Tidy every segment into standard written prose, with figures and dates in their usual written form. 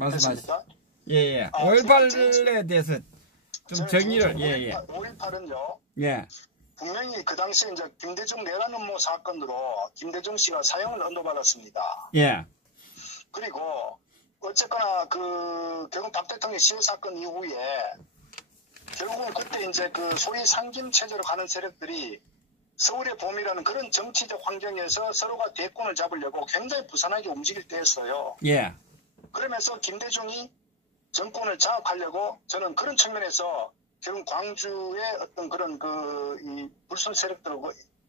말씀하시죠. 됐습니까? 예. 5.18에 대해서 좀 정의를, 5.18은요. 예. 분명히 그 당시에 이제 김대중 내란 음모 사건으로 김대중 씨가 사형을 언도받았습니다. 예. 그리고 어쨌거나 결국 박 대통령 시해 사건 이후에 결국은 그때 이제 소위 상김 체제로 가는 세력들이 서울의 봄이라는 그런 정치적 환경에서 서로가 대권을 잡으려고 굉장히 부산하게 움직일 때였어요. 예. 그러면서 김대중이 정권을 장악하려고 저는 그런 측면에서 결국 광주의 어떤 그런 이 불순 세력들을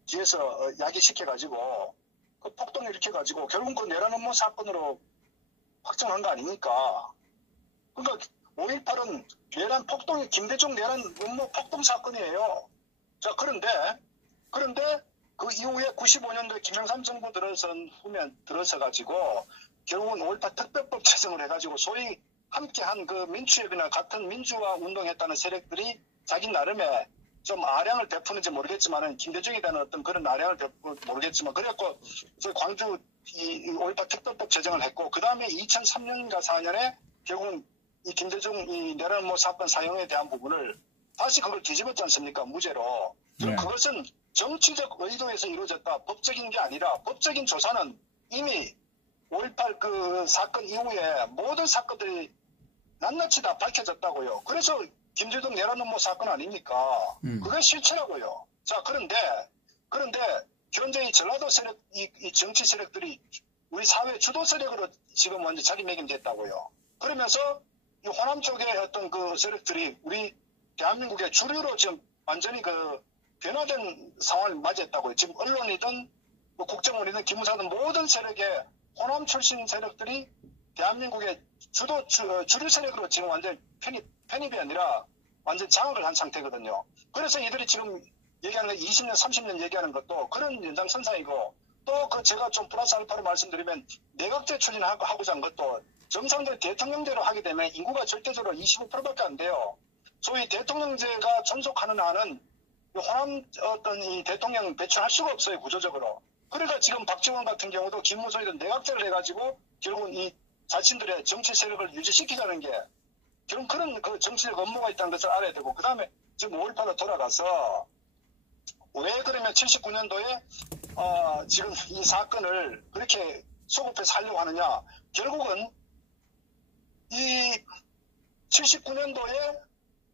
뒤에서 야기시켜가지고 그 폭동 일으켜가지고 결국 그 내란 음모 사건으로 확정한 거 아닙니까? 그러니까 5.18은 내란 폭동이 김대중 내란 음모 폭동 사건이에요. 자, 그런데 그 이후에 95년도에 김영삼 정부 들어서 가지고 결국은 5.18 특별법 제정을 해가지고 소위 함께한 그 민추협이나 같은 민주화 운동했다는 세력들이 자기 나름의 좀 아량을 베푸는지 모르겠지만은 김대중에 대한 어떤 그런 아량을 모르겠지만 그래갖고 광주 이 5.18 특별법 제정을 했고 그 다음에 2003년인가 4년에 결국은 이 김대중 이 내란 음모 사건 사형에 대한 부분을 다시 그걸 뒤집었지 않습니까? 무죄로. 네. 그것은 정치적 의도에서 이루어졌다. 법적인 게 아니라 법적인 조사는 이미 5.18 그 사건 이후에 모든 사건들이 낱낱이 다 밝혀졌다고요. 그래서 김대중 내란 음모 사건 아닙니까? 그게 실체라고요. 자, 그런데 현재 이 전라도 세력, 이 정치 세력들이 우리 사회 주도 세력으로 지금 완전 자리매김됐다고요. 그러면서 이 호남 쪽의 어떤 그 세력들이 우리 대한민국의 주류로 지금 완전히 변화된 상황을 맞이했다고요. 지금 언론이든 뭐 국정원이든 기무사든 모든 세력의 호남 출신 세력들이 대한민국의 주류 세력으로 지금 완전 편입이 아니라 완전 장악을 한 상태거든요. 그래서 이들이 지금 얘기하는 20년, 30년 얘기하는 것도 그런 연장선상이고 또 제가 좀 플러스 알파로 말씀드리면 내각제 추진하고자 한 것도 정상적으로 대통령제로 하게 되면 인구가 절대적으로 25%밖에 안 돼요. 소위 대통령제가 존속하는 한은 호남 어떤 이 대통령 배출할 수가 없어요, 구조적으로. 그러니까 지금 박지원 같은 경우도 김무성이든 내각제를 해가지고 결국은 이 자신들의 정치 세력을 유지시키자는 게 결국 그런 그 정치적 업무가 있다는 것을 알아야 되고 그 다음에 지금 5.18로 돌아가서 왜 그러면 79년도에 지금 이 사건을 그렇게 소급해서 하려고 하느냐. 결국은 이 79년도에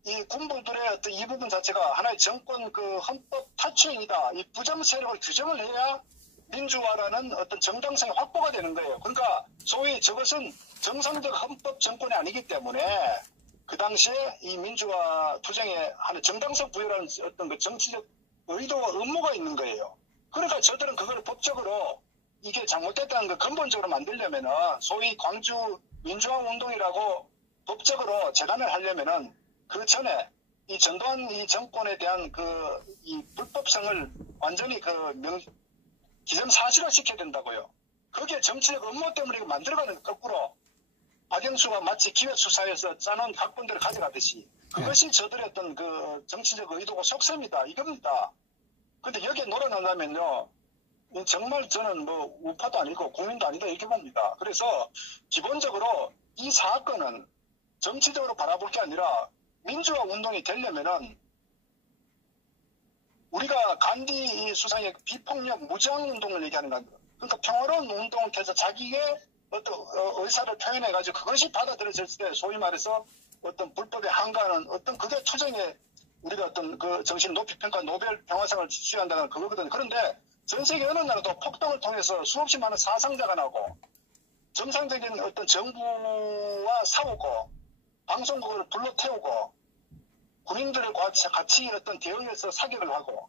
이 군부들의 어떤 이 부분 자체가 하나의 정권 헌법 탈취행위다. 이 부정 세력을 규정을 해야 민주화라는 어떤 정당성이 확보가 되는 거예요. 그러니까 소위 저것은 정상적 헌법 정권이 아니기 때문에 그 당시에 이 민주화 투쟁에 하는 정당성 부여라는 어떤 그 정치적 의도와 음모가 있는 거예요. 그러니까 저들은 그걸 법적으로 이게 잘못됐다는 걸 근본적으로 만들려면은 소위 광주 민주화 운동이라고 법적으로 재단을 하려면은 그 전에 이 전두환 이 정권에 대한 이 불법성을 완전히 기정사실화 시켜야 된다고요. 그게 정치적 음모 때문에 만들어가는 거꾸로 박영수가 마치 기획수사에서 짜놓은 각본대로 가져가듯이 그것이 저들의 어떤 정치적 의도고 속셈이다 이겁니다. 근데 여기에 놀아난다면요 정말 저는 뭐 우파도 아니고 국민도 아니다 이렇게 봅니다. 그래서 기본적으로 이 사건은 정치적으로 바라볼 게 아니라 민주화 운동이 되려면은 우리가 간디 수상의 비폭력 무장 운동을 얘기하는 겁니다. 그러니까 평화로운 운동을 해서 자기의 어떤 의사를 표현해가지고 그것이 받아들여졌을 때 소위 말해서 어떤 불법에 한가하는 어떤 그게 투쟁에 우리가 어떤 정신 높이 평가 노벨 평화상을 수여한다는 그거거든요. 그런데 전 세계 어느 나라도 폭동을 통해서 수없이 많은 사상자가 나고 정상적인 어떤 정부와 싸우고 방송국을 불러 태우고 군인들과 같이 어떤 대응에서 사격을 하고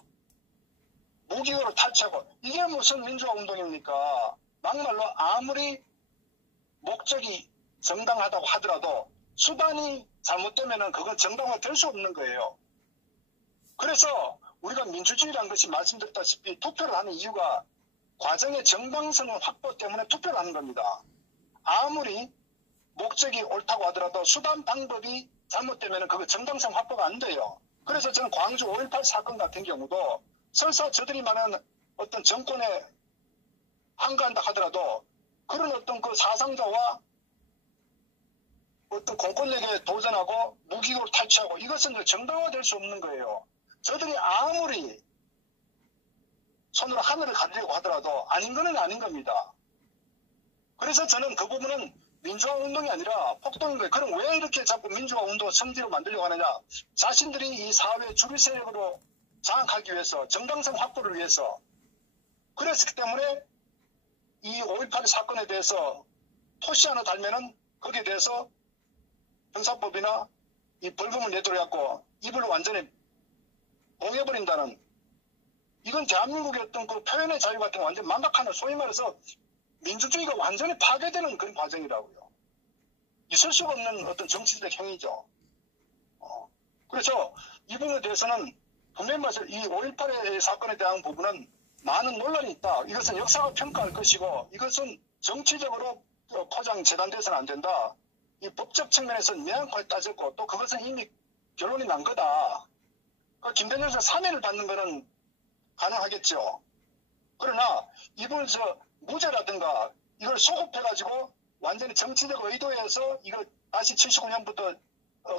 무기고를 탈취하고 이게 무슨 민주화 운동입니까? 막말로 아무리 목적이 정당하다고 하더라도 수단이 잘못되면은 그건 정당화 될 수 없는 거예요. 그래서 우리가 민주주의라는 것이 말씀드렸다시피 투표를 하는 이유가 과정의 정당성 확보 때문에 투표를 하는 겁니다. 아무리 목적이 옳다고 하더라도 수단 방법이 잘못되면 그거 정당성 확보가 안 돼요. 그래서 저는 광주 5.18 사건 같은 경우도 설사 저들이 말하는 어떤 정권에 한가한다 하더라도 그런 어떤 사상자와 어떤 공권력에 도전하고 무기로 탈취하고 이것은 정당화될 수 없는 거예요. 저들이 아무리 손으로 하늘을 가리려고 하더라도 아닌 거는 아닌 겁니다. 그래서 저는 그 부분은 민주화 운동이 아니라 폭동인 거예요. 그럼 왜 이렇게 자꾸 민주화 운동을 성지로 만들려고 하느냐. 자신들이 이 사회 주류 세력으로 장악하기 위해서, 정당성 확보를 위해서. 그랬기 때문에 이 5.18 사건에 대해서 토시 하나 달면은 거기에 대해서 형사법이나 이 벌금을 내도록 입을 완전히 봉해버린다는, 이건 대한민국의 어떤 그 표현의 자유 같은 거 완전히 망각하는, 소위 말해서 민주주의가 완전히 파괴되는 그런 과정이라고요. 있을 수가 없는 어떤 정치적 행위죠. 그래서 이 부분에 대해서는 분명히 말해서 이 5.18 사건에 대한 부분은 많은 논란이 있다. 이것은 역사가 평가할 것이고 이것은 정치적으로 포장 재단돼서는 안 된다. 이 법적 측면에서는 명확하게 따졌고 또 그것은 이미 결론이 난 거다. 김대중 씨 사면을 받는 거는 가능하겠죠. 그러나 이분에서 무죄라든가 이걸 소급해가지고 완전히 정치적 의도에서 이걸 다시 79년부터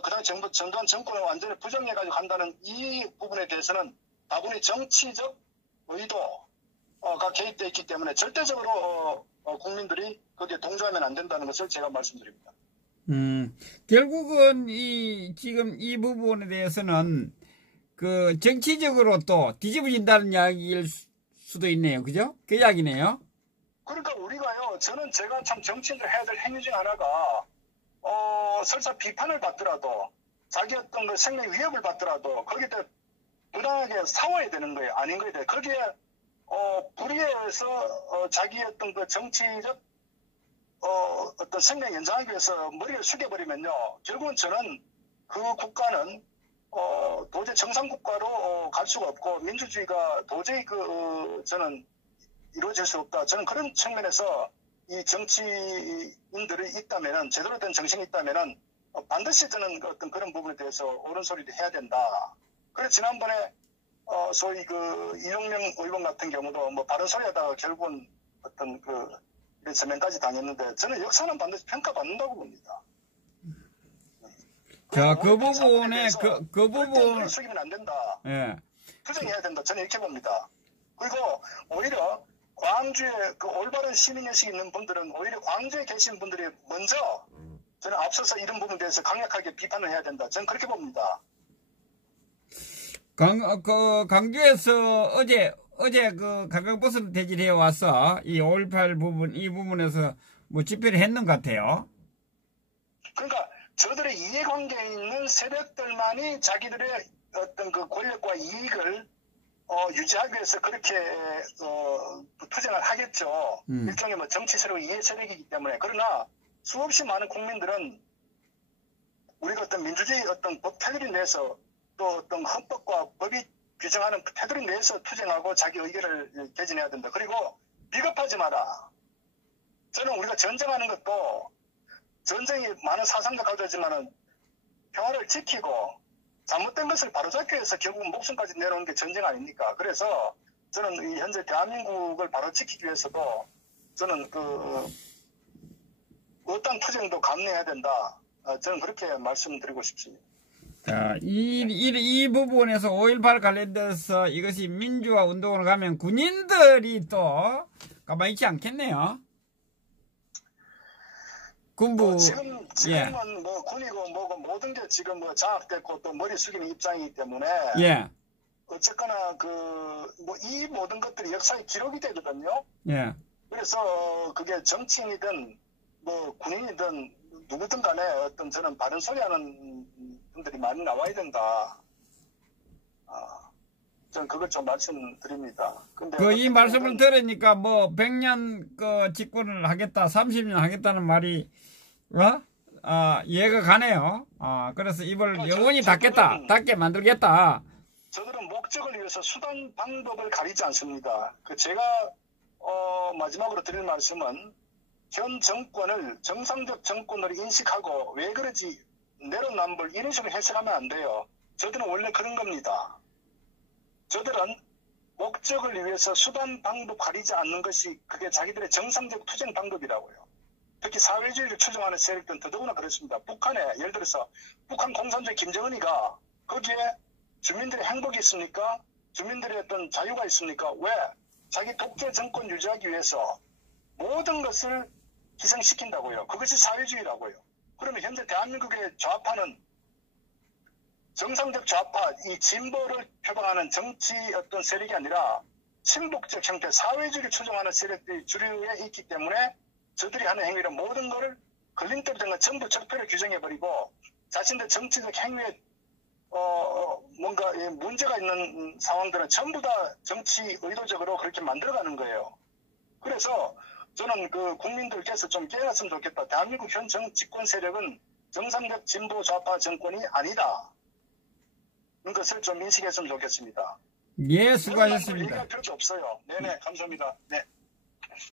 그 당시 전두환 정권을 완전히 부정해가지고 간다는 이 부분에 대해서는 다분히 정치적 의도가 개입되어 있기 때문에 절대적으로 국민들이 거기에 동조하면 안 된다는 것을 제가 말씀드립니다. 결국은 지금 이 부분에 대해서는 그 정치적으로 또 뒤집어진다는 이야기일 수도 있네요. 그죠? 그 이야기네요. 그러니까 우리가요, 제가 참 정치인들 해야 될 행위 중 하나가, 설사 비판을 받더라도, 자기 어떤 그 생명 위협을 받더라도, 거기에 대해 무난하게 싸워야 되는 거예요. 아닌 거에 대해. 거기에, 불의해서, 자기 어떤 그 정치적, 어떤 생명 연장하기 위해서 머리를 숙여버리면요, 결국은 저는 그 국가는, 도저히 정상국가로 갈 수가 없고, 민주주의가 도저히 저는 이루어질 수 없다. 저는 그런 측면에서 이 정치인들이 있다면은, 제대로 된 정신이 있다면은, 반드시 저는 어떤 그런 부분에 대해서 옳은 소리를 해야 된다. 그래서 지난번에, 소위 이용명 의원 같은 경우도 뭐 바른 소리 하다가 결국은 어떤 제명까지 당했는데, 저는 역사는 반드시 평가받는다고 봅니다. 자, 그 부분에, 그 부분. 숙이면 안 된다. 예. 투쟁해야 된다. 저는 이렇게 봅니다. 그리고 오히려 광주에 올바른 시민의식이 있는 분들은 오히려 광주에 계신 분들이 먼저 저는 앞서서 이런 부분에 대해서 강력하게 비판을 해야 된다. 저는 그렇게 봅니다. 광주에서 어제 그 관광버스를 대질해 와서 이 5.18 부분, 이 부분에서 뭐 집회를 했는 것 같아요. 그러니까 저들의 이해관계에 있는 세력들만이 자기들의 어떤 그 권력과 이익을 유지하기 위해서 그렇게 투쟁을 하겠죠. 일종의 뭐 정치 세력, 이해 세력이기 때문에. 그러나 수없이 많은 국민들은 우리가 어떤 민주주의 어떤 법 테두리 내에서 또 어떤 헌법과 법이 규정하는 테두리 내에서 투쟁하고 자기 의견을 개진해야 된다. 그리고 비겁하지 마라. 저는 우리가 전쟁하는 것도 전쟁이 많은 사상도 가져지만은 평화를 지키고 잘못된 것을 바로잡기 위해서 결국 목숨까지 내놓은 게 전쟁 아닙니까? 그래서 저는 이 현재 대한민국을 바로 지키기 위해서도 저는 어떤 투쟁도 감내해야 된다. 저는 그렇게 말씀드리고 싶습니다. 자, 이 부분에서 5.18 관련돼서 이것이 민주화 운동으로 가면 군인들이 또 가만히 있지 않겠네요. 군부. 지금은 뭐 군이고 뭐고 모든 게 지금 뭐 장악됐고 또 머리 숙이는 입장이기 때문에. 예. 어쨌거나 이 모든 것들이 역사에 기록이 되거든요. 예. 그래서 그게 정치인이든 뭐 군인이든 누구든 간에 어떤 저는 바른 소리 하는 분들이 많이 나와야 된다. 저는 그걸 좀 말씀드립니다. 근데 이 말씀을 들으니까 뭐 100년 집권을 하겠다, 30년 하겠다는 말이 이해가 가네요. 그래서 이걸 영원히 닫게 만들겠다. 저들은 목적을 위해서 수단 방법을 가리지 않습니다. 제가 마지막으로 드릴 말씀은 현 정권을 정상적 정권으로 인식하고 왜 그러지 내로남불 이런 식으로 해석하면 안 돼요. 저들은 원래 그런 겁니다. 저들은 목적을 위해서 수단 방법 가리지 않는 것이 그게 자기들의 정상적 투쟁 방법이라고요. 특히 사회주의를 추종하는 세력들은 더더구나 그렇습니다. 북한에 예를 들어서 북한 공산주의 김정은이가 거기에 주민들의 행복이 있습니까? 주민들의 어떤 자유가 있습니까? 왜? 자기 독재 정권 유지하기 위해서 모든 것을 희생시킨다고요. 그것이 사회주의라고요. 그러면 현재 대한민국의 좌파는 정상적 좌파, 이 진보를 표방하는 정치 어떤 세력이 아니라 친북적 형태, 사회주의를 추종하는 세력들이 주류에 있기 때문에 저들이 하는 행위는 모든 것을 걸림돌이 된 건 전부 적폐로 규정해버리고 자신들 정치적 행위에 뭔가 문제가 있는 상황들은 전부 다 정치 의도적으로 그렇게 만들어가는 거예요. 그래서 저는 그 국민들께서 좀 깨어났으면 좋겠다. 대한민국 현 정치권 세력은 정상적 진보 좌파 정권이 아니다. 그런 것을 좀 인식했으면 좋겠습니다. 예, 수고하셨습니다. 얘기할 필요도 없어요. 네네, 감사합니다. 네.